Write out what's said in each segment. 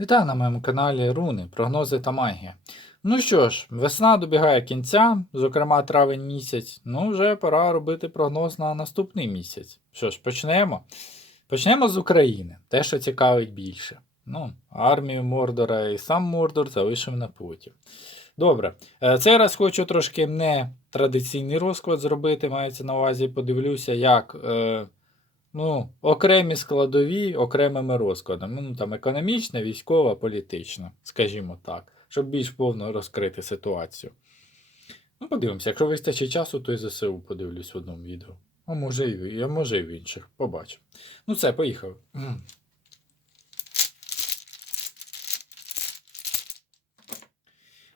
Вітаю на моєму каналі Руни, прогнози та магія. Ну що ж, весна добігає кінця, зокрема травень місяць. Ну, вже пора робити прогноз на наступний місяць. Що ж, почнемо. Почнемо з України, те, що цікавить більше. Ну, армію Мордора і сам Мордор залишимо на потім. Добре, е, цей раз хочу трошки не традиційний розклад зробити. Мається на увазі, подивлюся, як е, ну, окремі складові окремими розкладами. Ну, там економічна, військова, політична, скажімо так, щоб більш повно розкрити ситуацію. Ну, подивимося, якщо вистачить часу, то і ЗСУ подивлюсь в одному відео. А може і, а може і в інших. Побачимо. Ну, все, поїхав.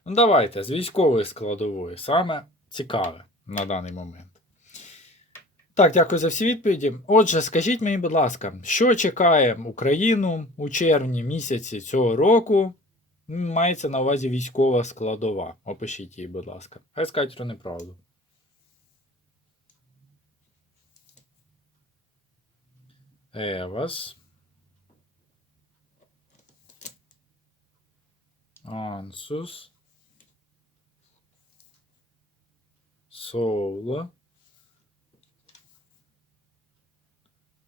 Ну, давайте з військової складової. Саме цікаве на даний момент. Так, дякую за всі відповіді. Отже, скажіть мені, будь ласка, що чекає Україну у червні місяці цього року? Мається на увазі військова складова. Опишіть її, будь ласка. Хай скажуть неправду. Евас. Ансус. Соло.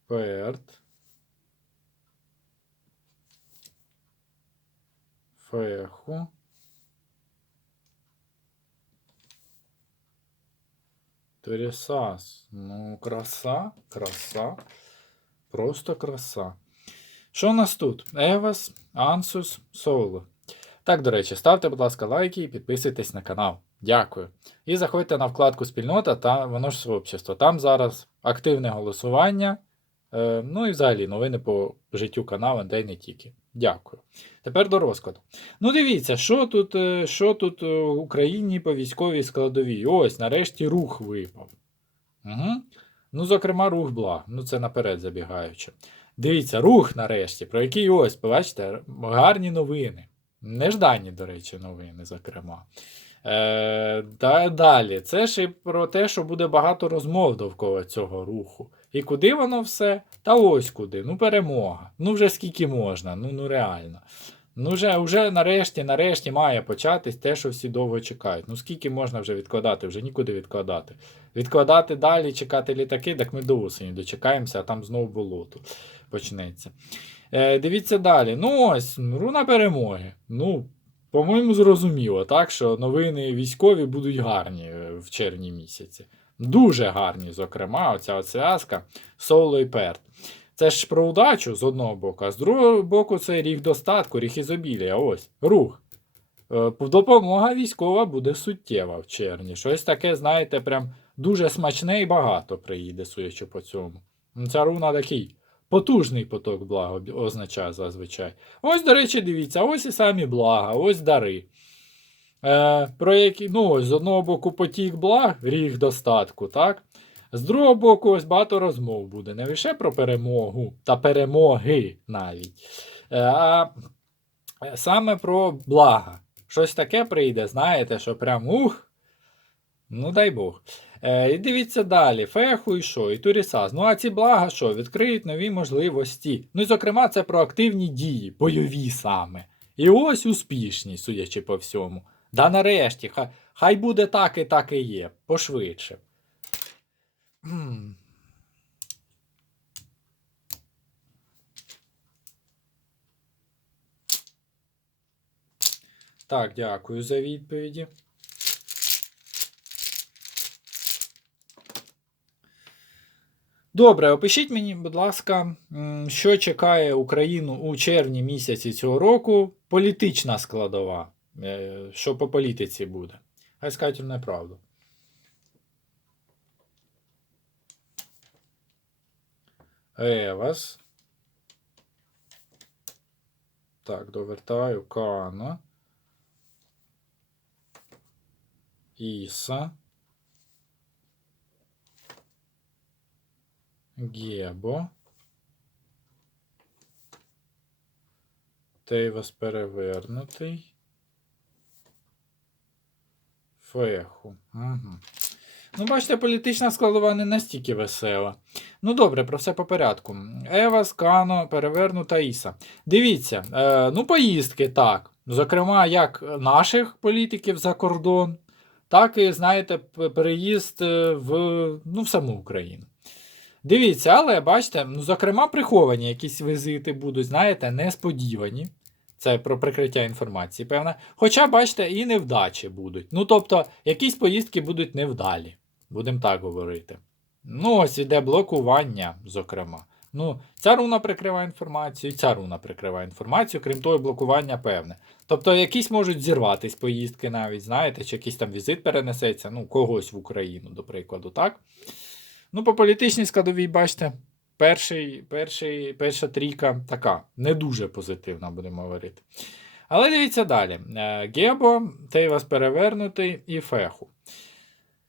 Перт. Феху. Тересас. Ну, краса, краса. Просто краса. Що у нас тут? Евас, Ансус, Соло. Так, до речі, ставте, будь ласка, лайки і підписуйтесь на канал. Дякую. І заходьте на вкладку спільнота та воно ж сообщество. Там зараз активне голосування. Е, ну і взагалі новини по життю каналу, де й не тільки. Дякую. Тепер до розкладу. Ну, дивіться, що тут, е, що тут е, в Україні по військовій складовій. Ось, нарешті, рух випав. Угу. Ну, зокрема, рух благ. Ну, це наперед забігаючи. Дивіться, рух нарешті, про який ось, бачите, гарні новини. Неждані, до речі, новини, зокрема. Е, да, далі, це і про те, що буде багато розмов довкола цього руху. І куди воно все? Та ось куди. Ну, перемога. Ну, вже скільки можна, ну, ну реально. Ну, вже, вже нарешті, нарешті має початись те, що всі довго чекають. Ну, скільки можна вже відкладати, вже нікуди відкладати. Відкладати далі, чекати літаки, так ми до осені дочекаємося, а там знову болото почнеться. Е, дивіться далі. Ну ось, руна перемоги. Ну, по-моєму, зрозуміло, так, що новини військові будуть гарні е, в червні місяці. Дуже гарні, зокрема, оця зв'язка Соло і Перт. Це ж про удачу з одного боку, а з другого боку, це ріг достатку, ріг ізобілія. Ось, рух. Е, Допомога військова буде суттєва в червні. Щось таке, знаєте, прям дуже смачне і багато приїде, судячи по цьому. Ця руна такий потужний поток блага означає зазвичай. Ось, до речі, дивіться, ось і самі блага, ось дари. Е, про які, ну, з одного боку потік благ, ріг достатку, так? З другого боку, ось багато розмов буде. Не лише про перемогу та перемоги навіть. Е, а саме про блага. Щось таке прийде, знаєте, що прям ух. Ну, дай Бог. Е, і дивіться далі. Феху і що, і Турісас. Ну, а ці блага що? Відкриють нові можливості. Ну і зокрема, це про активні дії, бойові саме. І ось успішні, судячи по всьому. Да нарешті, хай, хай буде так і так і є. Пошвидше. Так, дякую за відповіді. Добре, опишіть мені, будь ласка, що чекає Україну у червні місяці цього року. Політична складова. Е, Що по політиці буде? Хай скажуть неправду. Евас. Так, довертаю Кана. Іса. Гебо. Тейвас перевернутий. Феху. Угу. Ну, бачите, політична складова не настільки весела. Ну, добре, про все по порядку. Ева, Скано, перевернута Іса. Дивіться, е, ну, поїздки так. Зокрема, як наших політиків за кордон, так і, знаєте, переїзд е, в, ну, в саму Україну. Дивіться, але бачите, ну, зокрема, приховані якісь візити будуть, знаєте, несподівані. Це про прикриття інформації, певно. Хоча, бачите, і невдачі будуть. Ну, тобто, якісь поїздки будуть невдалі. Будемо так говорити. Ну, ось іде блокування, зокрема. Ну, ця руна прикриває інформацію, і ця руна прикриває інформацію, крім того, блокування певне. Тобто, якісь можуть зірватись поїздки навіть, знаєте, чи якийсь там візит перенесеться, ну, когось в Україну, до прикладу, так? Ну, по політичній складовій, бачите, перший, перший, перша трійка така, не дуже позитивна, будемо говорити. Але дивіться далі: Е, Гебо, Тейвас перевернутий і Феху.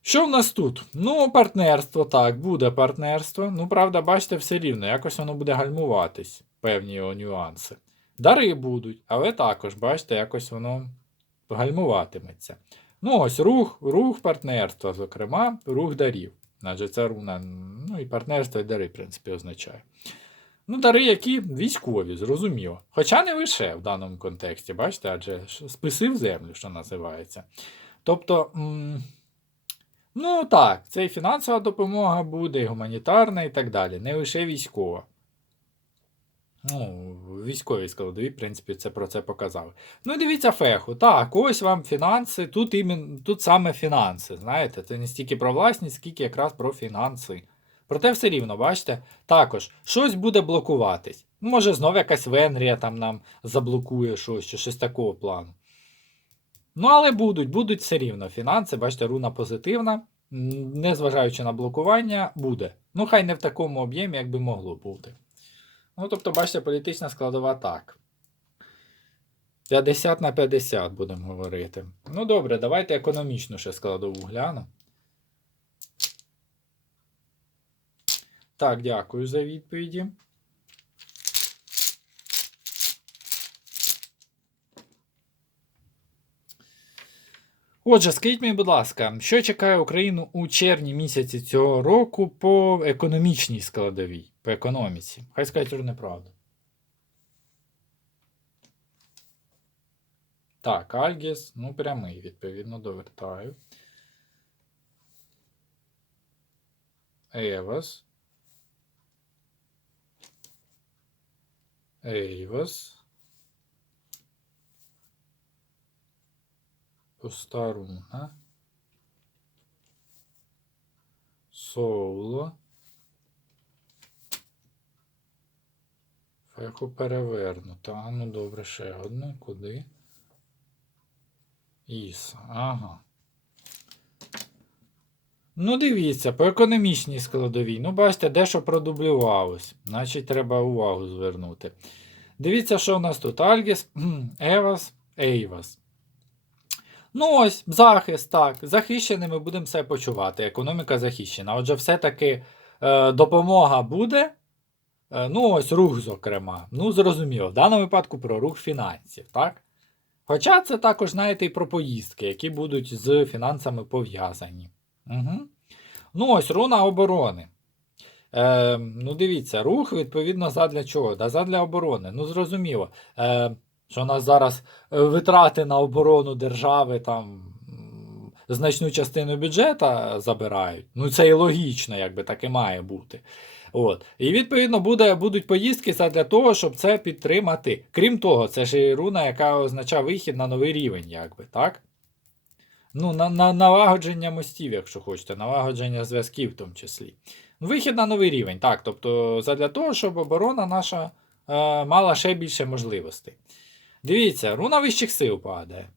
Що в нас тут? Ну, партнерство, так, буде партнерство. Ну, правда, бачите, все рівно, якось воно буде гальмуватись, певні його нюанси. Дари будуть, але також, бачите, якось воно гальмуватиметься. Ну, ось рух, рух партнерства, зокрема, рух дарів. Адже це руна, ну і партнерство, і дари, в принципі, означає. Ну, дари, які військові, зрозуміло. Хоча не лише в даному контексті, бачите, адже списив землю, що називається. Тобто, ну так, це і фінансова допомога буде, і гуманітарна, і так далі, не лише військова. Ну, військові складові, в принципі, це про це показали. Ну, дивіться феху. Так, ось вам фінанси. Тут імен, тут саме фінанси. Знаєте, це не стільки про власність, скільки якраз про фінанси. Проте все рівно, бачите, також щось буде блокуватись. Може, знов якась Венгрія там нам заблокує щось, чи щось такого плану. Ну, але будуть, будуть все рівно фінанси, бачите, руна позитивна, незважаючи на блокування, буде. Ну, хай не в такому об'ємі, як би могло бути. Ну, тобто, бачите, політична складова так. 50 на 50 будемо говорити. Ну, добре, давайте економічну ще складову гляну. Так, дякую за відповіді. Отже, скажіть мені, будь ласка, що чекає Україну у червні місяці цього року по економічній складовій, по економіці? Хай скажуть неправду. Так, Альгіс, ну прямий, відповідно, довертаю. Евас. Ейвас. Руна. Соло. Феху перевернуто. А ну добре, ще одне. Куди? Іса. Ага. Ну, дивіться, по економічній складовій. Ну, бачите, дещо продублювалось. Значить, треба увагу звернути. Дивіться, що у нас тут. Альгіс, Евас, Ейвас. Ну ось, захист, так. Захищеними будемо все почувати. Економіка захищена. Отже, все-таки е, допомога буде. Е, ну, ось рух, зокрема. Ну, зрозуміло. В даному випадку про рух фінансів, так? Хоча це також, знаєте, і про поїздки, які будуть з фінансами пов'язані. Угу. Ну, ось руна оборони. Е, ну, дивіться, рух, відповідно, задля чого? Да, задля оборони. Ну, зрозуміло, е, що у нас зараз е, витрати на оборону держави там значну частину бюджету забирають. Ну, це і логічно, якби так і має бути. От. І відповідно буде, будуть поїздки задля того, щоб це підтримати. Крім того, це ж і руна, яка означає вихід на новий рівень, якби, так? Ну, на, на налагодження мостів, якщо хочете, налагодження зв'язків в тому числі. Вихід на новий рівень, так. Тобто, задля того, щоб оборона наша е, мала ще більше можливостей. Дивіться, руна вищих сил падає.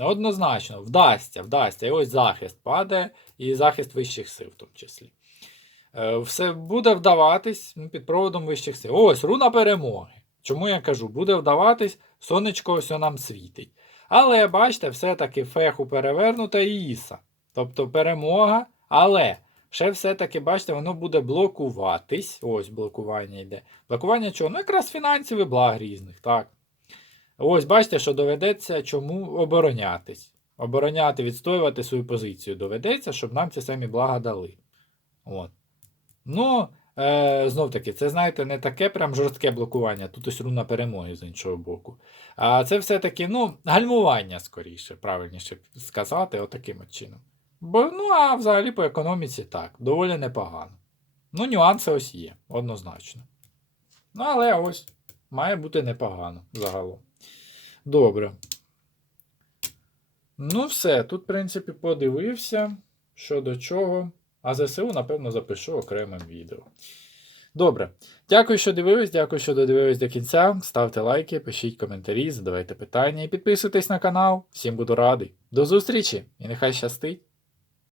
Однозначно, вдасться, вдасться. І ось захист падає, і захист вищих сил в тому числі. Е, все буде вдаватись ну, під проводом вищих сил. Ось руна перемоги. Чому я кажу, буде вдаватись, сонечко ось нам світить. Але бачите, все-таки феху перевернута і Іса. Тобто перемога, але ще все-таки, бачите, воно буде блокуватись. Ось блокування йде. Блокування чого? Ну, якраз фінансів і благ різних, так. Ось, бачите, що доведеться чому оборонятись. обороняти, відстоювати свою позицію доведеться, щоб нам ці самі блага дали. От. Ну, е, знов таки, це, знаєте, не таке прям жорстке блокування, тут ось руна перемоги з іншого боку. А це все-таки, ну, гальмування скоріше, правильніше сказати, отаким от чином. Бо, ну, а взагалі по економіці так, доволі непогано. Ну, нюанси ось є, однозначно. Ну, але ось має бути непогано загалом. Добре. Ну, все, тут, в принципі, подивився, що до чого. А ЗСУ, напевно, запишу окремим відео. Добре. Дякую, що дивились, дякую, що додивились до кінця. Ставте лайки, пишіть коментарі, задавайте питання і підписуйтесь на канал. Всім буду радий. До зустрічі і нехай щастить!